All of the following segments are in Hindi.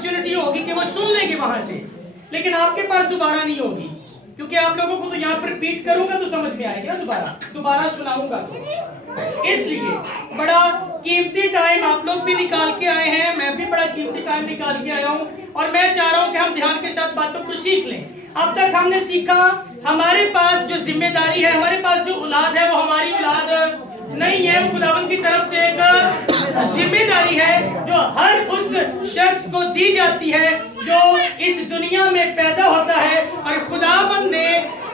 अपॉर्चुनिटी होगी कि वो सुन लेंगे वहां से, लेकिन आपके पास दोबारा नहीं होगी, क्योंकि आप लोगों को तो यहाँ पर रिपीट करूंगा तो समझ में आएगी ना, दोबारा सुनाऊंगा। इसलिए बड़ा कीमती टाइम आप लोग भी निकाल के आए हैं, मैं भी बड़ा कीमती टाइम निकाल के आया हूँ, और मैं चाह रहा हूँ कि हम ध्यान के साथ बातों को सीख लें। अब तक हमने सीखा हमारे पास जो जिम्मेदारी है, हमारे पास जो औलाद है, वो हमारी औलाद नहीं है, वो खुदावंद की तरफ से एक जिम्मेदारी है जो हर उस शख्स को दी जाती है जो इस दुनिया में पैदा होता है। और खुदावंद ने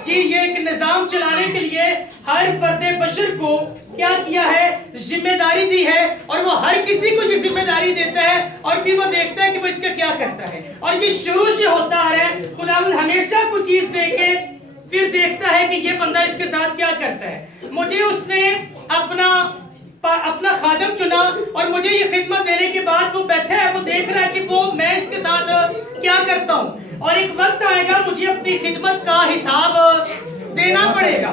कि ये एक निजाम चलाने के लिए हर फर्दे बशर को क्या किया है, जिम्मेदारी दी है, और वो हर किसी को ये जिम्मेदारी देता है और फिर वो देखता है कि वो इसका क्या करता है। और ये शुरू से होता आ रहा है, खुदावंद हमेशा कुछ चीज देके फिर देखता है कि ये बंदा इसके साथ क्या करता है। मुझे उसने अपना खादम चुना और मुझे ये खिदमत देने के बाद वो बैठा है, वो देख रहा है कि वो मैं इसके साथ क्या करता हूँ, और एक वक्त आएगा मुझे अपनी खिदमत का हिसाब देना पड़ेगा।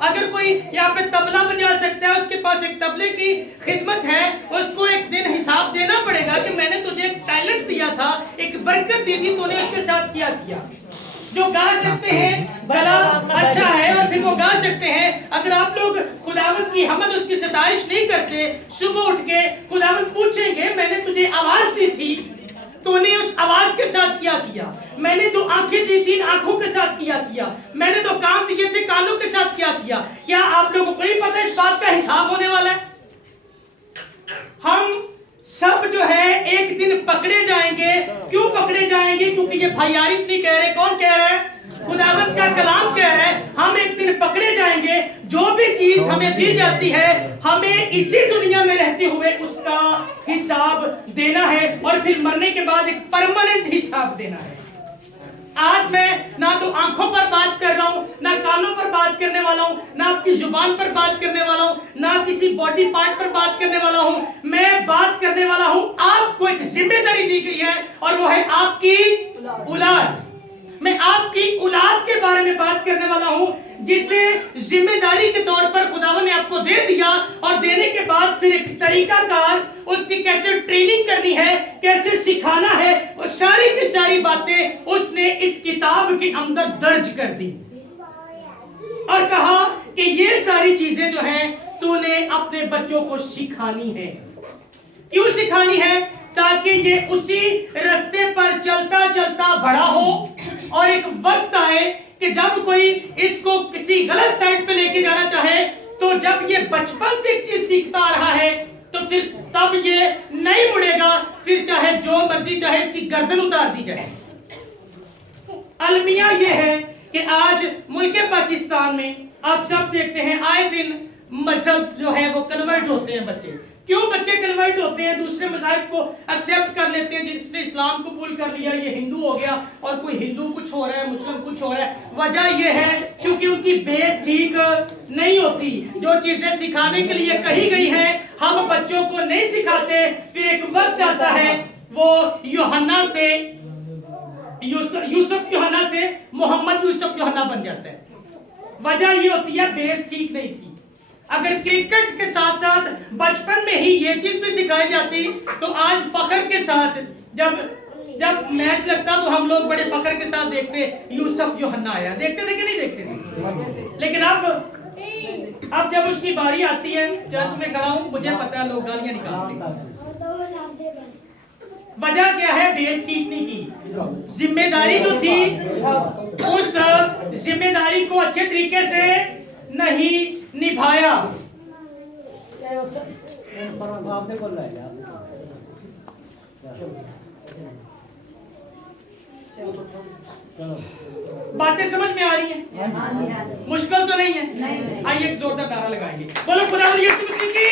अगर कोई यहाँ पे तबला बजा सकता है, उसके पास एक तबले की खिदमत है, उसको एक दिन हिसाब देना पड़ेगा कि मैंने तुझे एक टैलेंट दिया था, एक बरकत दी थी, तूने उसके साथ क्या किया। जो गा सकते हैं भला अच्छा है, और फिर वो गा सकते हैं। अगर आप लोग खुदावंद की हमद उसकी सताइश नहीं करते, सुबह उठ के खुदावंद पूछेंगे मैंने तुझे आवाज दी थी, तूने उस आवाज के साथ क्या किया, मैंने तो आंखें दी थी, आंखों के साथ किया, मैंने तो कान दिए थे, कानों के साथ क्या आप लोगों को नहीं पता इस बात का हिसाब होने वाला है। हम सब जो है एक दिन पकड़े जाएंगे। क्यों पकड़े जाएंगे? क्योंकि ये भाई आरिफ नहीं कह रहे, कौन कह रहा है? खुदावंद का कलाम कह रहा है, हम एक दिन पकड़े जाएंगे। जो भी चीज हमें दी जाती है, हमें इसी दुनिया में रहते हुए उसका हिसाब देना है, और फिर मरने के बाद एक परमानेंट हिसाब देना है। आज मैं ना तो आंखों पर बात कर रहा हूं, ना कानों पर बात करने वाला हूं, ना आपकी जुबान पर बात करने वाला हूं, ना किसी बॉडी पार्ट पर बात करने वाला हूं। मैं बात करने वाला हूं, आपको एक जिम्मेदारी दी गई है, और वो है आपकी औलाद। मैं आपकी औलाद के बारे में बात करने वाला हूं, जिसे जिम्मेदारी के तौर पर खुदावन ने आपको दे दिया, और देने के बाद फिर एक तरीकाकार उसकी कैसे ट्रेनिंग करनी है, कैसे सिखाना है, वो सारी की सारी बातें उसने इस किताब के अंदर दर्ज कर दी, और कहा कि ये सारी चीजें जो हैं तूने अपने बच्चों को सिखानी है। क्यों सिखानी है? ताकि ये उसी रास्ते पर चलता चलता बड़ा हो, और एक वक्त आए कि जब कोई इसको किसी गलत साइड पे लेके जाना चाहे, तो जब ये बचपन से एक चीज सीखता रहा है, तो फिर तब ये नहीं मुड़ेगा, फिर चाहे जो मर्जी, चाहे इसकी गर्दन उतार दी जाए। अलमिया ये है कि आज मुल्क पाकिस्तान में आप सब देखते हैं आए दिन मजहब जो है वो कन्वर्ट होते हैं बच्चे। क्यों बच्चे कन्वर्ट होते हैं? दूसरे मज़ाहिब को एक्सेप्ट कर लेते हैं। जिसने इस्लाम कबूल कर लिया ये हिंदू हो गया, और कोई हिंदू कुछ हो रहा है, मुस्लिम कुछ हो रहा है। वजह ये है क्योंकि उनकी बेस ठीक नहीं होती। जो चीजें सिखाने के लिए कही गई हैं हम बच्चों को नहीं सिखाते। फिर एक वक्त आता है वो यूहन्ना से यूसुफ यूहन्ना से मोहम्मद यूसुफ यूहन्ना बन जाता है। वजह ये होती है बेस ठीक नहीं थी। अगर क्रिकेट के साथ साथ बचपन में ही ये चीज भी सिखाई जाती, तो आज फख्र के साथ जब मैच लगता तो हम लोग बड़े फख्र के साथ देखते यूसुफ यूहन्ना आया। देखते थे कि नहीं देखते थे? लेकिन अब जब उसकी बारी आती है, चर्च में खड़ा हूं, मुझे पता है लोग गालियां निकालते। वजह क्या है? बेस ठीक नहीं की। जिम्मेदारी जो थी उस जिम्मेदारी को अच्छे तरीके से नहीं निभाया। बातें समझ में आ रही हैं? मुश्किल तो नहीं है? आइए एक जोरदार नारा लगाएंगे, बोलो खुदावंद यीशु मसीह की।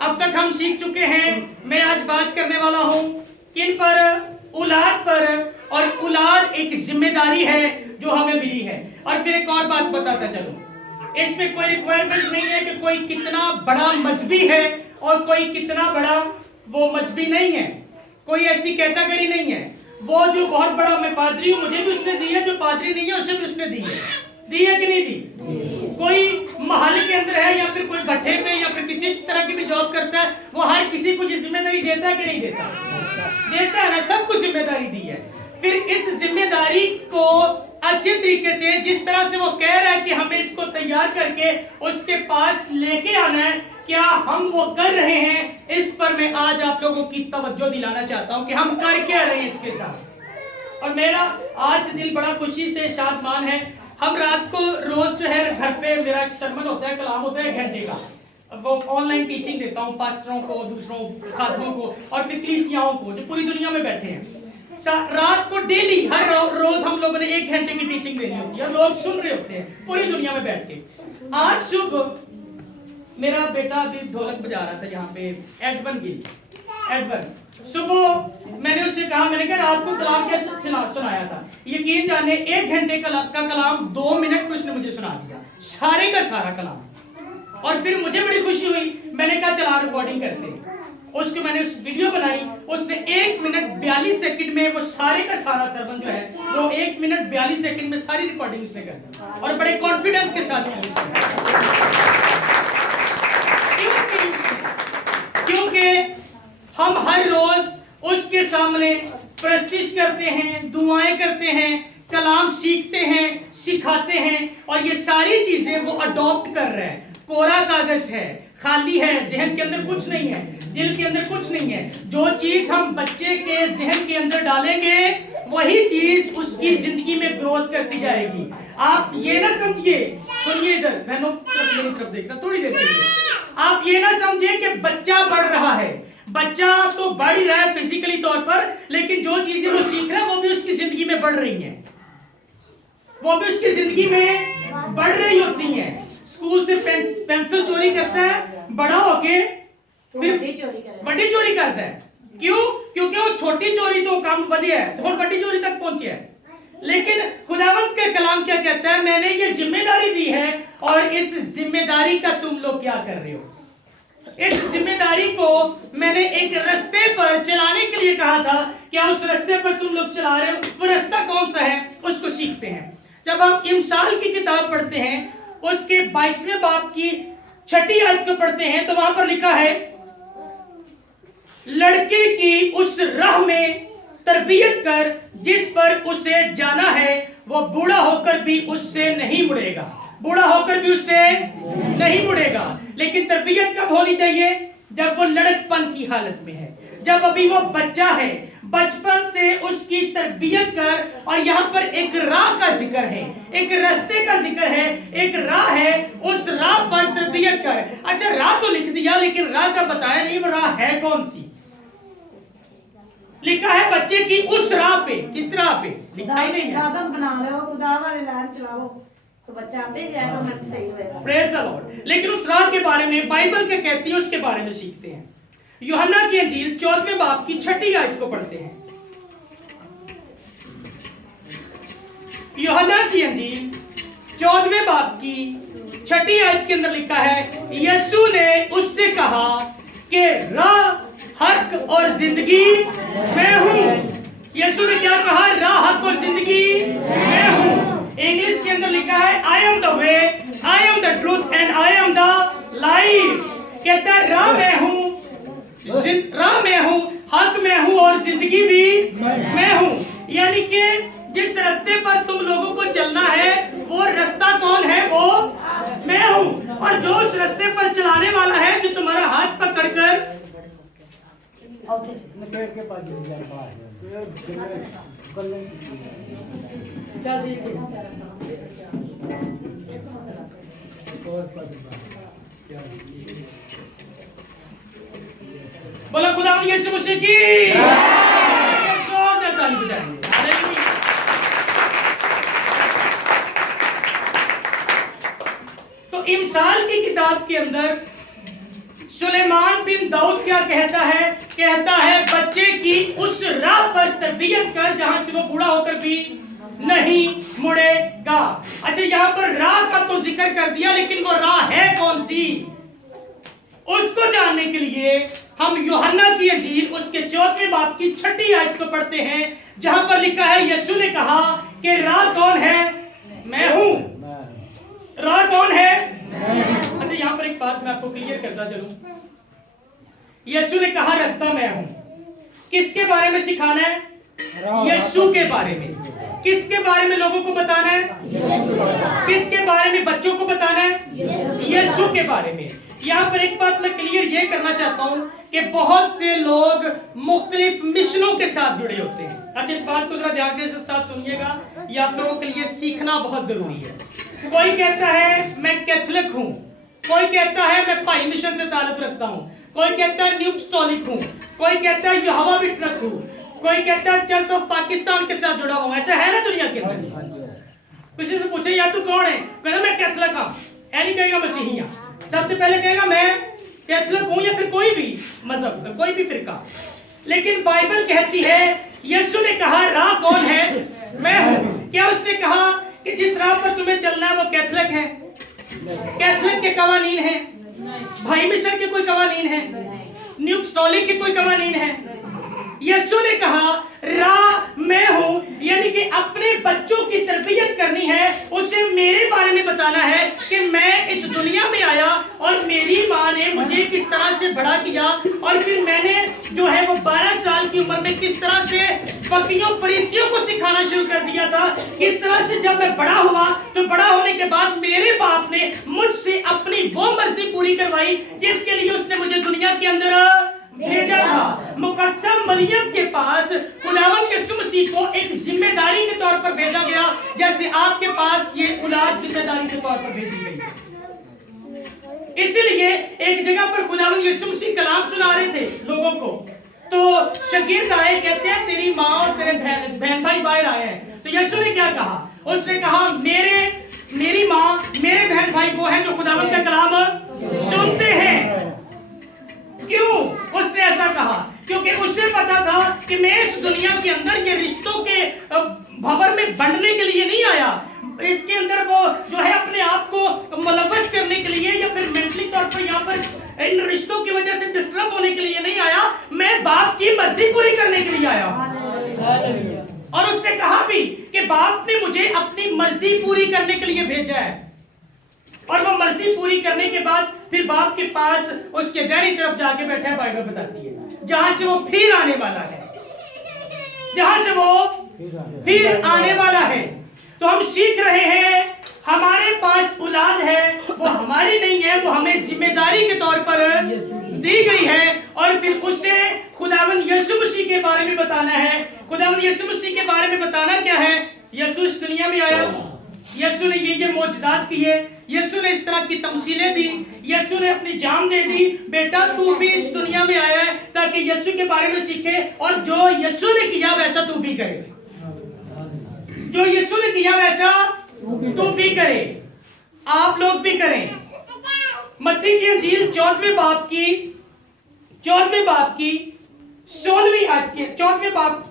अब तक हम सीख चुके हैं। मैं आज बात करने वाला हूं किन पर? औलाद पर। और औलाद एक जिम्मेदारी है जो हमें मिली है। और फिर एक और बात बताता चलो, इसमें कोई रिक्वायरमेंट नहीं है कि कोई कितना बड़ा मजहबी है और कोई कितना बड़ा वो मजहबी नहीं है। कोई ऐसी कैटेगरी नहीं है। वो जो बहुत बड़ा मैं पादरी हूं, मुझे भी उसने दी है, जो पादरी नहीं है उसे भी उसने दी है। दी है कि नहीं दी? कोई महल के अंदर है या फिर कोई भट्ठे पे या फिर किसी तरह की भी जॉब करता है, वो हर किसी को जिम्मेदारी देता है कि नहीं देता? देता है ना, सबको जिम्मेदारी दी है। फिर इस जिम्मेदारी को अच्छे तरीके से, जिस तरह से वो कह रहा है कि हमें इसको तैयार करके उसके पास लेके आना है, क्या हम वो कर रहे हैं? इस पर मैं आज आप लोगों की तवज्जो दिलाना चाहता हूं कि हम कर क्या रहे हैं इसके साथ। और मेरा आज दिल बड़ा खुशी से शादमान है। हम रात को रोज जो है घर पे मेरा एक सरमन होता है, कलाम होता है 1 घंटे का, वो ऑनलाइन टीचिंग देता हूँ पास्टरों को, दूसरों खातों को और फिर कलीसियाओं को जो पूरी दुनिया में बैठे हैं। रात को डेली हर रोज हम लोगों ने 1 घंटे की टीचिंग देनी होती है, लोग सुन रहे होते हैं पूरी दुनिया में बैठ के। आज सुबह मेरा बेटा अभी ढोलक बजा रहा था यहाँ पे, एडवन गिल, एडवन। सुबह मैंने उससे कहा, मैंने कहा रात को कलाम क्या सुनाया था? यकीन जाने 1 घंटे का कलाम 2 मिनट में उसने मुझे सुना दिया, सारे का सारा कलाम। और फिर मुझे बड़ी खुशी हुई, मैंने कहा चला रिकॉर्डिंग करते हैं। उसको मैंने उस वीडियो बनाई, उसने 1 मिनट 42 सेकंड में वो सारे का सारा सरमन जो है वो 1 मिनट 42 सेकंड में सारी रिकॉर्डिंग उसने कर दी और बड़े कॉन्फिडेंस के साथ की क्योंकि हम हर रोज उसके सामने प्रस्तुत करते हैं, दुआएं करते हैं, कलाम सीखते हैं, सिखाते हैं और ये सारी चीजें वो अडॉप्ट कर रहे हैं। कोरा कागज है, खाली है, जहन के अंदर कुछ नहीं है, दिल के अंदर कुछ नहीं है। जो चीज हम बच्चे के जहन के अंदर डालेंगे वही चीज उसकी जिंदगी में ग्रोथ करती जाएगी। आप ये ना समझिए, सुनिए इधर, मैं मेरी तरफ देखना थोड़ी देर के लिए, आप ये ना समझिए कि बच्चा बढ़ रहा है। बच्चा तो बढ़ ही रहा है फिजिकली तौर पर, लेकिन जो चीजें वो सीख रहा है वो भी उसकी जिंदगी में बढ़ रही हैं, वो भी उसकी जिंदगी में बढ़ रही होती हैं। स्कूल से पेंसिल चोरी करता है, बड़ा होके फिर बड़ी चोरी करता है। क्यों? क्योंकि वो छोटी चोरी तो काम बढ़िया है, तो बड़ी चोरी तक पहुंचे है। लेकिन खुदावंत का कलाम क्या कहता है? मैंने ये जिम्मेदारी दी है और इस जिम्मेदारी का तुम लोग क्या कर रहे हो? इस जिम्मेदारी को मैंने एक रास्ते पर चलाने के लिए कहा था। क्या उस रास्ते पर तुम लोग चला रहे हो? वो रास्ता कौन सा है उसको सीखते हैं। जब हम इमसाल की किताब पढ़ते हैं, उसके 22वें बाब की 6ठी आयत को पढ़ते हैं, तो वहां पर लिखा है, लड़के की उस राह में तरबियत कर जिस पर उसे जाना है, वो बूढ़ा होकर भी उससे नहीं मुड़ेगा, बूढ़ा होकर भी उससे नहीं मुड़ेगा। लेकिन तरबियत कब होनी चाहिए? जब वो लड़कपन की हालत में है, जब अभी वो बच्चा है। बचपन से उसकी तरबियत कर। और यहाँ पर एक राह का जिक्र है, एक रास्ते का जिक्र है, एक राह है, उस राह पर तरबियत कर। अच्छा, राह तो लिख दिया लेकिन राह का बताया नहीं, वो राह है कौन सी? लिखा है बच्चे की उस राह पे। किस राह पे लिखा ही नहीं है। कदम बना लो, खुदा वाले लाइन चलाओ तो बच्चा आपे गया तो मन सही होएगा। Praise the Lord. लेकिन उस राह के बारे में बाइबल क्या कहती है उसके बारे में सीखते हैं। यूहन्ना की अंजील 14वें बाब की 6ठी आयत को पढ़ते हैं। यूहन्ना की अंजील 14वें बाब की 6ठी आयत के अंदर लिखा है, यीशु ने उससे कहा कि राह, हक और जिंदगी मैं हूं। यीशु ने क्या कहा? राह, हक और जिंदगी मैं हूं। इंग्लिश के अंदर लिखा है, I am the way, I am the truth and I am the life. कहता है राह मैं हूं, राह मैं हूं, हक मैं हूं और जिंदगी भी मैं हूं। यानी कि जिस रास्ते पर तुम लोगों को चलना है वो रास्ता कौन है? वो मैं हूं। और जो उस रास्ते पर चलाने वाला है, जो तुम्हारा हाथ पकड़कर बोला खुदा यीशु मसीह की जोरदार ताली बजाएंगे। तो इमसाल की किताब के अंदर सुलेमान बिन दाऊद क्या कहता है? कहता है बच्चे की उस राह पर तरबियत कर जहां से वो बूढ़ा होकर भी नहीं मुड़ेगा। अच्छा, यहाँ पर राह का तो जिक्र कर दिया, लेकिन वो राह है कौन सी? उसको जानने के लिए हम यूहन्ना की अंजील उसके 14वें बाब की 6ठी आयत को पढ़ते हैं, जहां पर लिखा है, यीशु ने कहा कि राह कौन है? मैं हूं। राह कौन है? अच्छा, यहाँ पर एक बात मैं आपको क्लियर करता चलूं। यीशु ने कहा रास्ता मैं हूं। किसके बारे में सिखाना है? यीशु के बारे में। किसके बारे में लोगों को बताना है? किसके बारे में बच्चों को बताना है? यीशु के बारे में। यहाँ पर एक बात मैं क्लियर ये करना चाहता हूँ कि बहुत से लोग मुख्तलिफ मिशनों के साथ जुड़े होते हैं। अच्छा, इस बात को जरा ध्यान के साथ सुनिएगा, ये आप लोगों के लिए सीखना बहुत जरूरी है। कोई कहता है मैं कैथोलिक हूँ, कोई कहता है मैं भाई मिशन से ताल्लुक रखता हूँ, कोई कहता है न्यू अपॉस्टोलिक हूँ, कोई कहता है यहोवा विटनेस हूँ, कोई कहता है चर्च ऑफ पाकिस्तान के साथ जुड़ा हूँ। ऐसा है ना दुनिया के अंदर? किसी से पूछे यार तू कौन है, कहना मैं कैथोलिक हूँ, ऐ नहीं कहेगा मसीही हूँ, सबसे पहले कहेगा मैं कैथोलिक हूँ या फिर कोई भी मजहब, कोई भी फिरका। लेकिन बाइबल कहती है, यीशु ने कहा राह कौन है? मैं हूँ। क्या उसने कहा कि जिस राह पर तुम्हें चलना है वो कैथोलिक है? कैथोलिक के कवानीन है, भाई मिशन के कोई कवानीन है, न्यू अपॉस्टोलिक के कोई कवानीन है? यीशु ने कहा राह मैं हूं, यानी कि अपने बच्चों की तरबियत करनी है, उसे मेरे बारे में बताना है कि मैं इस दुनिया में आया और मेरी माँ ने मुझे किस तरह से बड़ा किया, और फिर मैंने जो है वो 12 साल की उम्र में किस तरह से फकीरों फरीसियों को सिखाना शुरू कर दिया था। किस तरह से जब मैं बड़ा हुआ तो बड़ा होने के बाद मेरे बाप ने मुझसे अपनी वो मर्जी पूरी करवाई जिसके लिए उसने मुझे दुनिया के अंदर भेजा था। मुकद्दसा मरियम के पास खुदावंद यीशु मसीह को एक जिम्मेदारी के तौर पर भेजा गया, जैसे आपके पास ये औलाद जिम्मेदारी के तौर पर भेजी गई। इसीलिए एक जगह पर खुदावंद यीशु मसीह कलाम सुना रहे थे लोगों को, तो शागिर्द आए, कहते हैं तेरी माँ और तेरे बहन भाई बाहर आए हैं। तो यीशु ने क्या कहा? उसने कहा मेरी माँ मेरे बहन भाई वो हैं जो खुदावंद का कलाम सुनते हैं। क्यों उसने ऐसा कहा? क्योंकि उसे पता था कि मैं इस दुनिया के अंदर ये रिश्तों के भंवर में बढ़ने के लिए नहीं आया, इसके अंदर वो जो है अपने आप को मुलव्वस करने के लिए या फिर मेंटली तौर पर यहाँ पर इन रिश्तों की वजह से डिस्टर्ब होने के लिए नहीं आया, मैं बाप की मर्जी पूरी करने के लिए आया। और उसने कहा भी कि बाप ने मुझे अपनी मर्जी पूरी करने के लिए भेजा है, और वो मर्जी पूरी करने के बाद फिर बाप के पास उसके दाहिनी तरफ जाके बैठा है। बाइबल बताती है जहां से वो फिर आने वाला है, जहां से वो फिर आने वाला है। तो हम सीख रहे हैं हमारे पास औलाद है, वो हमारी नहीं है, वो हमें जिम्मेदारी के तौर पर दी गई है, और फिर उसे खुदावंद यीशु मसीह के बारे में बताना है। खुदावंद यीशु मसीह के बारे में बताना क्या है? यीशु इस दुनिया में आया, यीशु ने ये मौजज़ात किए, यीशु ने इस तरह की तमसीलें दी, यीशु ने अपनी जान दे दी। बेटा तू भी इस दुनिया में आया है ताकि यीशु के बारे में सीखे, और जो यीशु ने किया वैसा तू भी करे, जो यीशु ने किया वैसा तू भी करे, आप लोग भी करें। मत्ती की इंजील 14वें बाब की 16वीं आयत के 14वें बाब,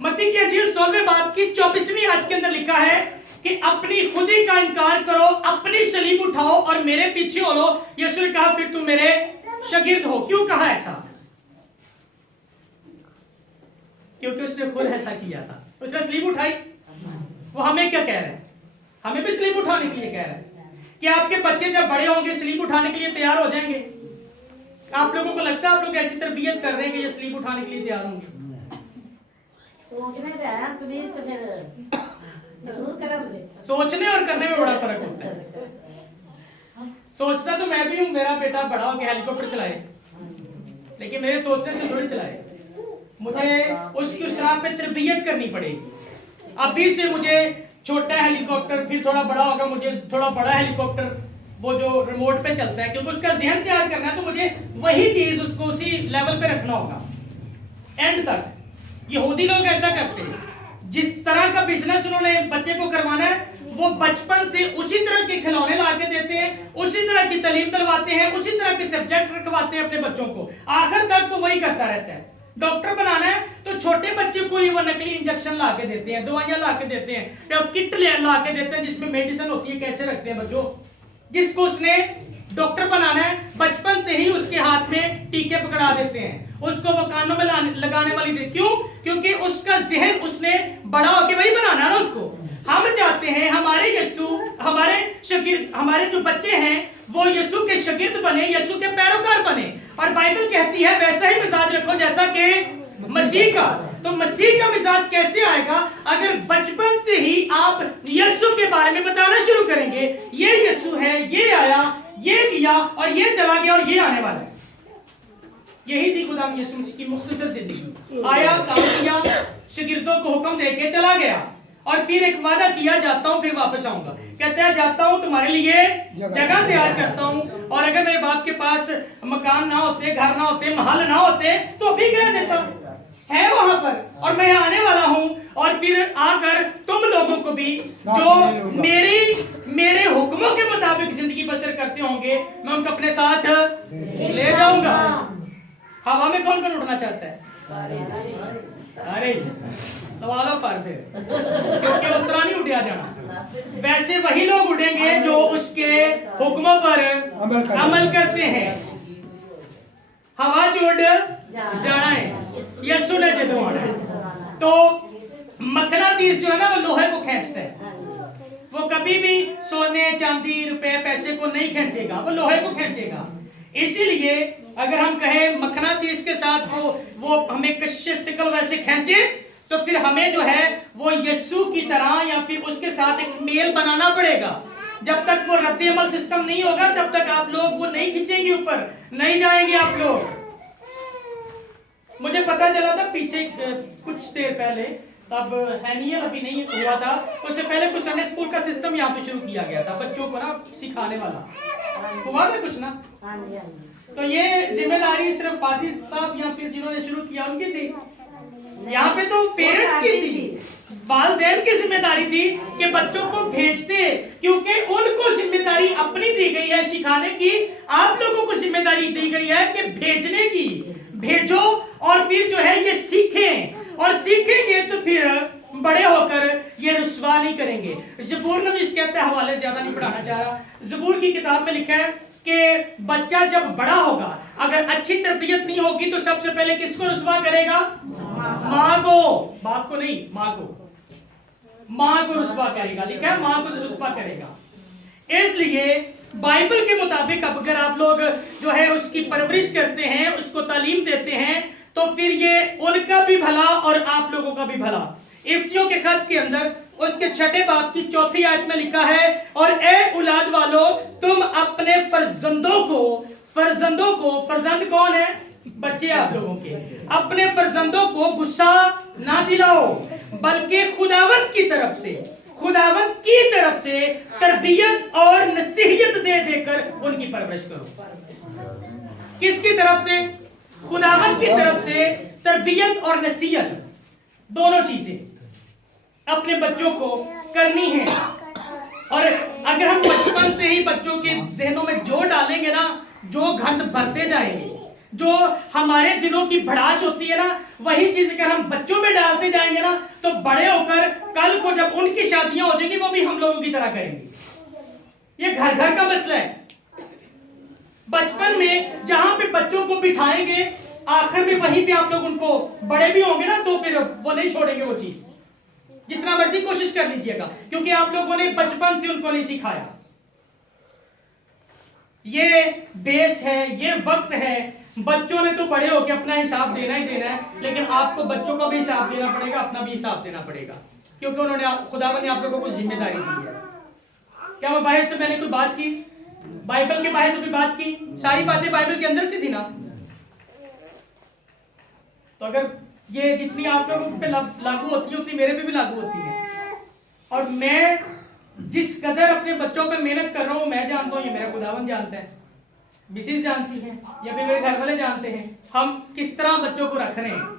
मत्ती की इंजील 16वें बाब की 24वीं आयत के अंदर लिखा है कि अपनी खुदी का इनकार करो, अपनी सलीब उठाओ और मेरे पीछे हो लो। यीशु ने कहा फिर तुम मेरे शागिर्द हो। क्यों कहा ऐसा? क्योंकि उसने खुद ऐसा किया था, उसने सलीब उठाई। वो हमें क्या कह रहा है? हमें भी सलीब उठाने के लिए कह रहा है। क्या आपके बच्चे जब बड़े होंगे सलीब उठाने के लिए तैयार हो जाएंगे? आप लोगों को लगता है आप लोग ऐसी तरबियत कर रहे हैं कि ये सलीब उठाने के लिए तैयार होंगे? सोचने से आया तुझे तो फिर सोचने और करने में बड़ा फर्क होता है। सोचता तो मैं भी हूं मेरा बेटा बड़ा होकर हेलीकॉप्टर चलाए, लेकिन मेरे सोचने से थोड़ी चलाए, मुझे उसकी उस राह पे तरबियत करनी पड़ेगी। अभी से मुझे छोटा हेलीकॉप्टर, फिर थोड़ा बड़ा होगा मुझे थोड़ा बड़ा हेलीकॉप्टर, वो जो रिमोट पे चलता है, क्योंकि उसका ज़हन तैयार करना है, तो मुझे वही चीज उसको उसी लेवल पे रखना होगा एंड तक। यहूदी लोग ऐसा करते हैं, जिस तरह का बिजनेस उन्होंने बच्चे को करवाना है वो बचपन से उसी तरह के खिलौने ला के देते हैं, उसी तरह की तालीम दिलवाते हैं, उसी तरह के सब्जेक्ट रखवाते हैं अपने बच्चों को, आखिर तक वो वही करता रहता है। डॉक्टर बनाना है तो छोटे बच्चे को ही वो नकली इंजेक्शन ला के देते हैं, दवाइयां ला के देते हैं, या किट ला के देते हैं जिसमें मेडिसिन होती है, कैसे रखते हैं बच्चों। जिसको उसने डॉक्टर बनाना है बचपन से ही उसके हाथ में टीके पकड़ा देते हैं, उसको वो कानों में लगाने वाली दे। क्यों? क्योंकि उसका जहन उसने बड़ा होके वही बनाना है ना उसको। हम चाहते हैं हमारे यीशु, हमारे शागिर्द, हमारे जो बच्चे हैं वो यीशु के शागिर्द बने, यीशु के पैरोकार बने। और बाइबल कहती है वैसा ही मिजाज रखो जैसा कि मसीह का। तो मसीह का मिजाज कैसे आएगा? अगर बचपन से ही आप यीशु के बारे में बताना शुरू करेंगे, ये यीशु है, ये आया, ये किया और ये चला गया और ये आने वाला है। यही थी खुदा यीशु मसीह की मुख्तसर जिंदगी। आया, काम किया, शागिर्दों को हुक्म देके चला गया और फिर एक वादा किया, जाता हूं फिर वापस आऊंगा। कहता है जाता हूं तुम्हारे लिए जगह तैयार करता हूं, और अगर मेरे बाप के पास मकान ना होते, घर ना होते, महल ना होते तो अभी कह देता है वहां पर, और मैं आने वाला हूं और फिर आकर तुम लोगों को भी जो मेरे हुक्मों के मुताबिक जिंदगी बसर करते होंगे मैं उनको अपने साथ ले जाऊंगा। हवा में कौन कौन उड़ना चाहता है? अरे सवालों पर फिर, क्योंकि उस तरह नहीं उड़िया जाना। वैसे वही लोग उड़ेंगे जो उसके हुक्मों पर अमल करते हैं। हवा जो उड़ जाना है, यीशु ने जदों आना है। तो मकनातीस जो है ना वो लोहे को खींचता है, वो कभी भी सोने चांदी रुपए पैसे को नहीं खींचेगा, वो लोहे को खींचेगा। इसीलिए अगर हम कहें मकनातीस के साथ वो हमें कश्य सिकल वैसे खींचे, तो फिर हमें जो है वो यीशु की तरह या फिर उसके साथ एक मेल बनाना पड़ेगा। जब तक वो रद्द अमल सिस्टम नहीं होगा तब तक आप लोग वो नहीं खींचेंगे, ऊपर नहीं जाएंगे आप लोग। मुझे पता चला था पीछे कुछ देर पहले, तब हैनियल अभी नहीं हुआ था, उससे पहले कुछ संडे स्कूल का सिस्टम यहाँ पे शुरू किया गया था बच्चों को ना सिखाने वाला, हुआ था कुछ ना। तो ये जिम्मेदारी सिर्फ फादी साहब या फिर जिन्होंने शुरू किया उनकी थी, यहाँ पे तो पेरेंट्स की थी, वालिदैन की जिम्मेदारी थी कि बच्चों को भेजते, क्योंकि उनको जिम्मेदारी अपनी दी गई है सिखाने की, आप लोगों को जिम्मेदारी दी गई है कि भेजने की। भेजो और फिर जो है ये सीखें, और सीखेंगे तो फिर बड़े होकर ये रुस्वा नहीं करेंगे। ज़बूर नबी कहता है, हवाले ज्यादा नहीं पढ़ाना चाह रहा, ज़बूर की किताब में लिखा है कि बच्चा जब बड़ा होगा अगर अच्छी तरबियत नहीं होगी तो सबसे पहले किसको रुस्वा करेगा? माँ को, बाप को नहीं, माँ को, माँ को रुस्वा करेगा। लिखा है माँ को रुस्वा करेगा। इसलिए बाइबल के मुताबिक अब अगर आप लोग जो है उसकी परवरिश करते हैं, उसको तालीम देते हैं, तो फिर ये उनका भी भला और आप लोगों का भी भला। इफ्सियों के खत के अंदर उसके 6 बाब की 4 आयत में लिखा है, और ए औलाद वालों तुम अपने फर्जंदों को, फर्जंद कौन है? बच्चे आप लोगों के, अपने फर्जंदों को गुस्सा ना दिलाओ, बल्कि खुदावंद की तरफ से तरबियत और नसीहत दे देकर उनकी परवरिश करो। किसकी तरफ से? खुदावंद की तरफ से तरबियत और नसीहत, दोनों चीजें अपने बच्चों को करनी है। और अगर हम बचपन से ही बच्चों के जहनों में जो डालेंगे ना, जो गंध भरते जाएंगे, जो हमारे दिलों की भड़ास होती है ना, वही चीज अगर हम बच्चों में डालते जाएंगे ना, तो बड़े होकर कल को जब उनकी शादियां हो जाएंगी वो भी हम लोगों की तरह करेंगे। ये घर घर का मसला है। बचपन में जहां पे बच्चों को बिठाएंगे, आखिर में वहीं पे आप लोग उनको, बड़े भी होंगे ना तो फिर वो नहीं छोड़ेंगे वो चीज, जितना मर्जी कोशिश कर लीजिएगा, क्योंकि आप लोगों ने बचपन से उनको नहीं सिखाया। ये बेस है, ये वक्त है। बच्चों ने तो बड़े होकर अपना हिसाब देना ही देना है, लेकिन आपको बच्चों का भी हिसाब देना पड़ेगा, अपना भी हिसाब देना पड़ेगा, क्योंकि उन्होंने, खुदावन ने आप लोगों को जिम्मेदारी दी है। क्या मैं बाहर से मैंने कोई बात की? बाइबल के बाहर से कोई बात की? सारी बातें बाइबल के अंदर से थी ना। तो अगर ये जितनी आप लोगों पे लागू होती है उतनी मेरे पे भी लागू होती है। और मैं जिस कदर अपने बच्चों पे मेहनत कर रहा हूं, मैं जानता हूं, ये मेरा खुदावन जानता है, मिसेज जानती है, या फिर मेरे घर वाले जानते हैं हम किस तरह बच्चों को रख रहे हैं।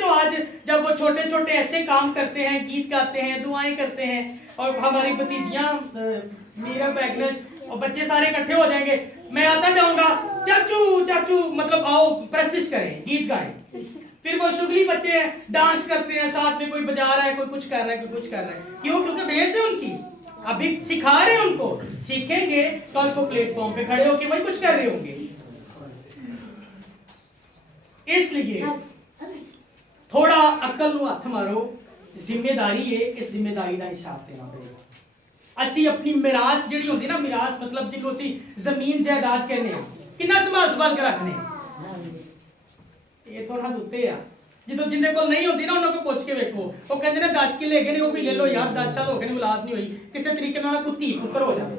तो आज जब वो छोटे छोटे ऐसे काम करते हैं, गीत गाते हैं, दुआएं करते हैं, और हमारी भतीजियां मीरा बैगनेस और बच्चे सारे इकट्ठे हो जाएंगे, मैं आता जाऊंगा, चाचू चाचू मतलब आओ प्रस्तिश करें, गीत गाएं। फिर वो शुगली बच्चे डांस करते हैं, साथ में कोई बजा रहा है, कोई कुछ कर रहा है, कोई कुछ कर रहा है। क्यों? क्योंकि बेस है उनकी, अभी सिखा रहे हैं उनको, सीखेंगे कल को प्लेटफॉर्म पे खड़े होके वही कुछ कर रहे होंगे। इसलिए थोड़ा अक्ल नु हाथ मारो जिम्मेदारी है, इस जिम्मेदारी का हिसाब देना पड़ेगा। ਅਸੀਂ ਆਪਣੀ ਮਿਰਾਸ ਜਿਹੜੀ ਹੁੰਦੀ ਨਾ, ਮਿਰਾਸ ਮਤਲਬ ਜਿਹਨੂੰ ਅਸੀਂ ਜ਼ਮੀਨ ਜਾਇਦਾਦ ਕਹਿੰਦੇ ਆ, ਕਿੰਨਾ ਸੰਭਾਲ ਕੇ ਰੱਖਨੇ ਆ। ਇਹ ਥੋੜਾ ਉੱਤੇ ਆ, ਜਦੋਂ ਜਿੰਦੇ ਕੋਲ ਨਹੀਂ ਹੁੰਦੀ ਨਾ ਉਹਨਾਂ ਕੋਲ ਪੁੱਛ ਕੇ ਵੇਖੋ, ਉਹ ਕਹਿੰਦੇ ਨੇ 10 ਕਿੱਲੇ ਹੈਗੇ ਨੇ, ਉਹ ਵੀ ਲੈ ਲਓ ਯਾਰ, 10 ਸਾਲ ਹੋ ਗਏ ਨੇ ਔਲਾਦ ਨਹੀਂ ਹੋਈ, ਕਿਸੇ ਤਰੀਕੇ ਨਾਲ ਕੋਈ ਧੀ ਪੁੱਤਰ ਹੋ ਜਾਵੇ,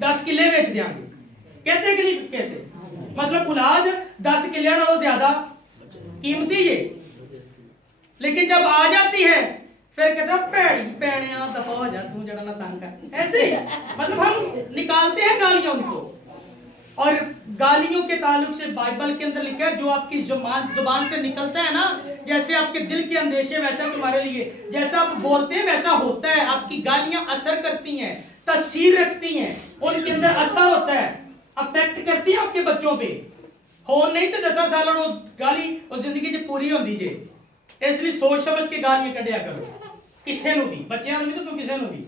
10 ਕਿੱਲੇ ਵੇਚ ਦਿਆਂਗੇ। कहते कि नहीं कहते? मतलब औलाद 10 किले नालों ज्यादा कीमती है, लेकिन जब आ जाती है फिर कहता भैड़ी पैणिया दफा हो जा, तू जड़ा ना तंग कर। ऐसे मतलब हम निकालते हैं गालियां उनको। और गालियों के ताल्लुक से बाइबल के अंदर लिखा है, जो आपकी जुबान से निकलता है ना, जैसे आपके दिल के अंदेशे वैसा तुम्हारे लिए, जैसा आप बोलते हैं वैसा होता है। आपकी गालियां असर करती हैं, तासीर रखती हैं, उनके अंदर असर होता है, अफेक्ट करती है आपके बच्चों पे। हो नहीं तो 10 साल गाली और जिंदगी च पूरी होती जे। इसलिए सोच समझ के गालियां कढ़िया करो, किसी ਨੂੰ भी, बच्चों ਨੂੰ नहीं तो किसी ਨੂੰ भी।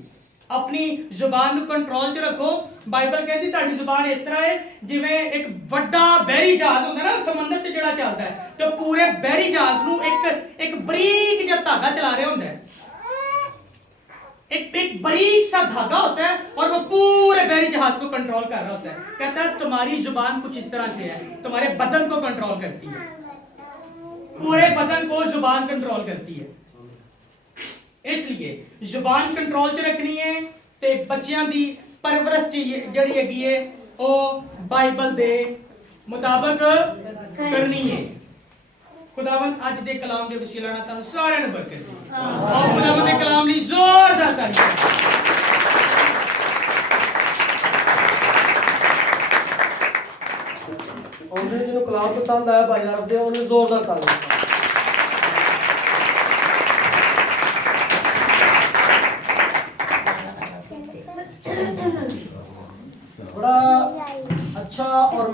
अपनी जुबान ਨੂੰ कंट्रोल च रखो। बाइबल कहती ਤੁਹਾਡੀ जुबान इस तरह है जिवें एक ਵੱਡਾ ਬਹਿਰੀ ਜਹਾਜ਼ ਹੁੰਦਾ ਨਾ ਸਮੁੰਦਰ 'ਚ ਜਿਹੜਾ ਚੱਲਦਾ ਹੈ, ਤੇ ਪੂਰੇ ਬਹਿਰੀ ਜਹਾਜ਼ ਨੂੰ ਇੱਕ ਬਰੀਕ ਜਿਹਾ ਧਾਗਾ ਚਲਾ ਰਿਹਾ ਹੁੰਦਾ ਹੈ। एक बारीक सा धागा होता है और वो पूरे बहरी जहाज को कंट्रोल कर रहा होता है। कहता है तुम्हारी जुबान कुछ इस तरह से है, तुम्हारे बदन को कंट्रोल करती है, पूरे बदन को जुबान कंट्रोल करती है। इसलिए जुबान कंट्रोल च रखनी है ते बच्चों की परवरिश जिहड़ी हैगी है वो बाइबल दे मुताबिक करनी है। खुदावंद आज दे कलाम दे वसीला नाल तुहानू सारिआं नूं बरकत दे। आओ खुदावंद दे कलाम लई जोरदार तालियां। ਉਹਨੇ ਜਿਹਨੂੰ ਕਲਾਮ ਪਸੰਦ ਆਇਆ ਭਾਈ ਰੱਬ ਦੇ, ਉਹਨੇ ਜ਼ੋਰਦਾਰ ਤਾਲੀਆਂ। बड़ा अच्छा और